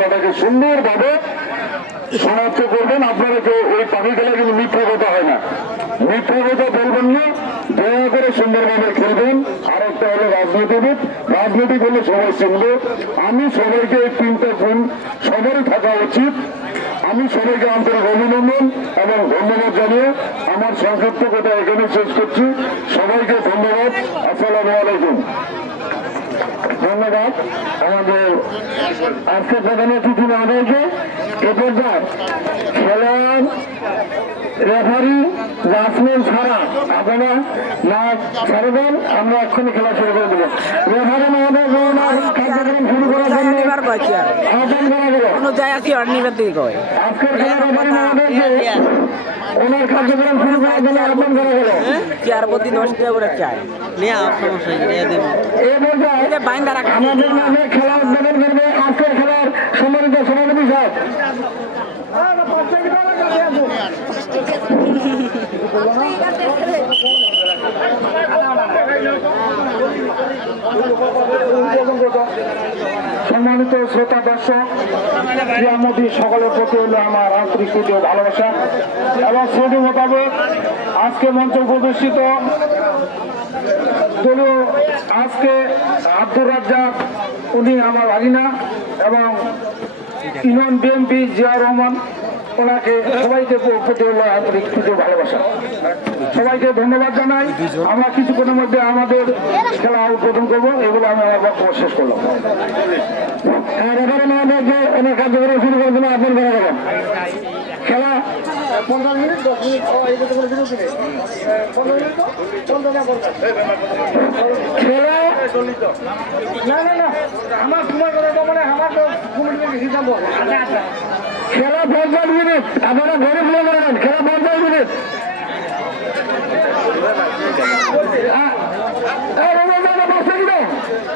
খেলাটাকে সুন্দরভাবে সমাপ্ত করবেন। আপনারা কেউ ওই পানি খেলা কিন্তু মিথ্যা কথা হয় না, মিথ্যা কথা বলবেন না, দয়া করে সুন্দরভাবে খেলবেন। আর একটা হলো রাজনীতিবিদ, রাজনীতি করলে সবাই চিনবে। আমি সবাইকে এই তিনটা গুণ সবারই থাকা উচিত। আমি সবাইকে আন্তরিক অভিনন্দন এবং ধন্যবাদ জানিয়ে আমার সংক্ষিপ্ত কথা এখানে শেষ করছি। সবাইকে ধন্যবাদ। আসসালামু আলাইকুম। ধন্যবাদ আমাদের আজকে প্রধান অতিথি মহোদয়কে। এরপর খেলোয়াড় রেফারি ব্যাটসম্যান ছাড়া আপনারা না ছেড়ে দেন, আমরা এক্ষুনি খেলা শুরু করে দেবো। রেফারি মহোদয় কার্যক্রম শুরু করার জন্য আহ্বান করা গেল। আজকের খেলা রেফারি মহোদয়কে ওনার কার্যক্রম শুরু করার জন্য আহ্বান করা গেল। আমাদের নামে খেলা উদ্বোধন করবে আজকের খেলার সম্মানিত সভাপতি সাহেব। সম্মানিত শ্রোতা দর্শক, ক্রীড়ামোদী সকলের প্রতি হলো আমার আন্তরিক প্রতি ভালোবাসা এবং শ্রেণী মোতাবেক আজকে মঞ্চে প্রদর্শিত দলীয় আজকে আব্দুর রাজ্জাক, উনি আমার ভাগিনা, এবং ইউনিয়ন বিএনপি জিয়া রহমান, ওনাকে সবাইকে প্রতি হলো আন্তরিক প্রতি ভালোবাসা। সবাইকে ধন্যবাদ জানাই। আমরা কিছুক্ষণের মধ্যে আমাদের খেলা উদ্বোধন করবো। এগুলো আমি আমার বক্তব্য শেষ করলাম। এবারে আমাদেরকে অনেক কার্যক্রম শুরু করে দেবো। আপনার করা গেল খেলা 15 মিনিট 10 মিনিট খেলা না আমার সময় করে মানে আমার তো খেলা 50 মিনিট। আপনারা ঘরে ফিরে করেন। খেলা 50 মিনিট।